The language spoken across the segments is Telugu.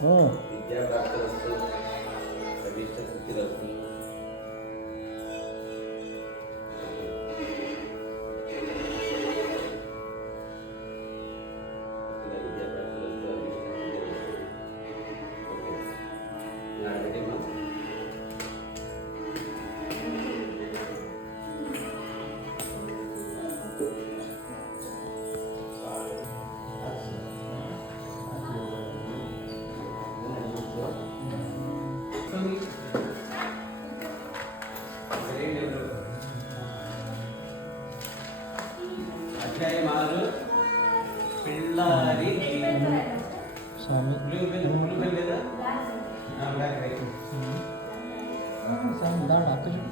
విద్యా ప్రాప్తిరస్తు అభీష్ట సిద్ధిరస్తు. అధ్యాయం 6 పిల్లారి స్వామి స్వామి దాంట్లో అక్క చూడు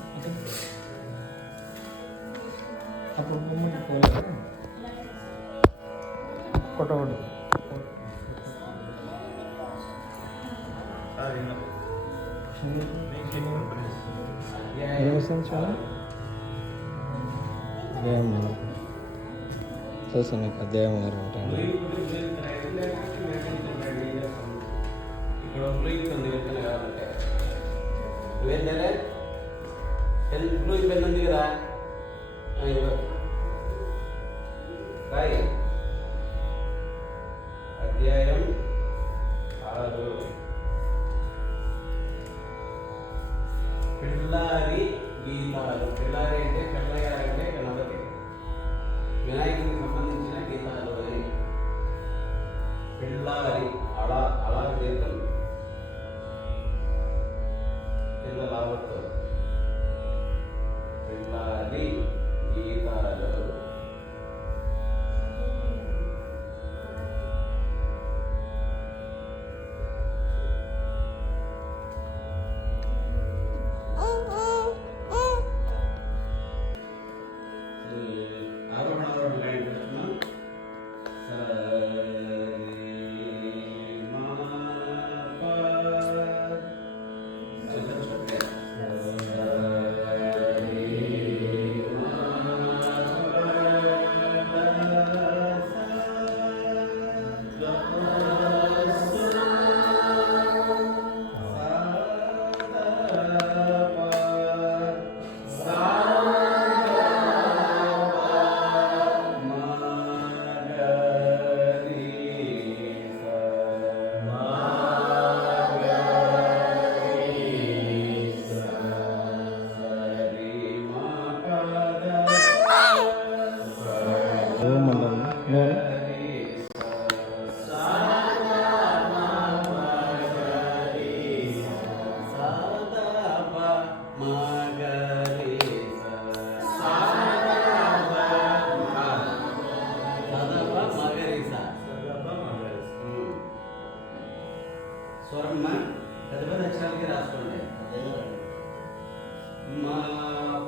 అప్పుడు ముందు పోలేదు కొట్టకూడదు. తెలుసు నీకు అధ్యాయం గారు ఉంటాను. ఇక్కడ ఉపయోగిస్తుంది కాబట్టి నువ్వేంటే పెన్ ఉంది కదా రాయి. అధ్యాయం 6 పిల్లారి గీతాలు. పిల్లారి అంటే పిల్లయ్య అంటే గణపతి, వినాయకుడికి సంబంధించిన గీతాలు అని. పిల్లారి అలా దీర్ఘం కింద లాభతో పిల్లారి గీతాలు. స్వరం పెద్ద పెద్ద అక్షరాలకి రాసుకోండి. మా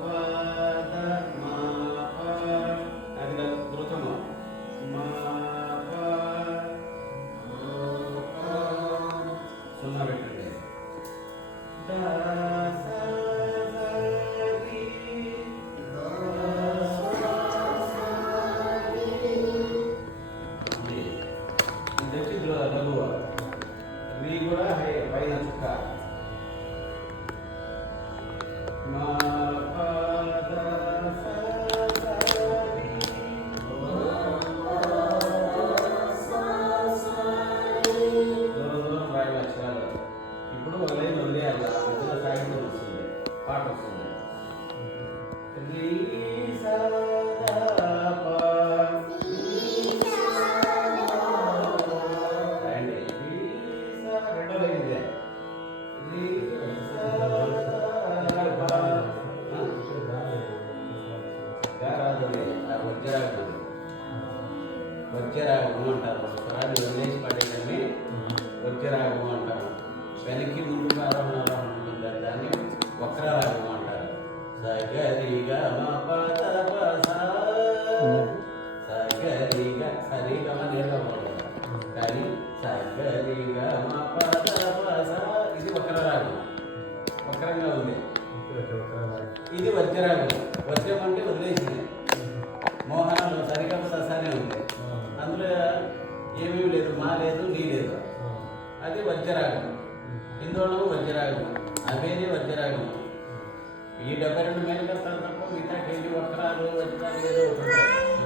పద మా అది ధృతము. మా సున్నా పెట్టండి. లఘువ మీ కూడా పైన చుక్క. మా పద ఇప్పుడు ఒక లైన్ వదిలేయాలి. మధ్యలో సాహిత్యం వస్తుంది, పాట వస్తుంది. వజ్రరాగము అంటారు. స్వరాన్ని వదిలేసి పడేదాన్ని వజ్రరాగము అంటారు. వెనక్కి ముందుకు ఆరోహణ ఉంటుంది, దాన్ని వక్రరాగము అంటారు. సగరిగా మా పద సగరిగా సరిగా నేరుగా ఉంటుంది, కానీ సగరిగా మా పద ఇది వక్రరాగం, వక్రంగా ఉంది. ఇది వజ్రరాగం. వజ్రం అంటే వదిలేసింది. మోహనంలో సరిగా ససానే ఉంది, అందులో ఏమీ లేదు, మా లేదు, నీ లేదు. అది వజ్రరాగం, హిందోళము వజ్రరాగం, అవేది వజ్రరాగం. ఈ 72 మేలు కడతారు తప్ప మిగతా కేజీ వస్త్రాలు వజ్రాలు ఏదో ఒకటి ఉంటాయి.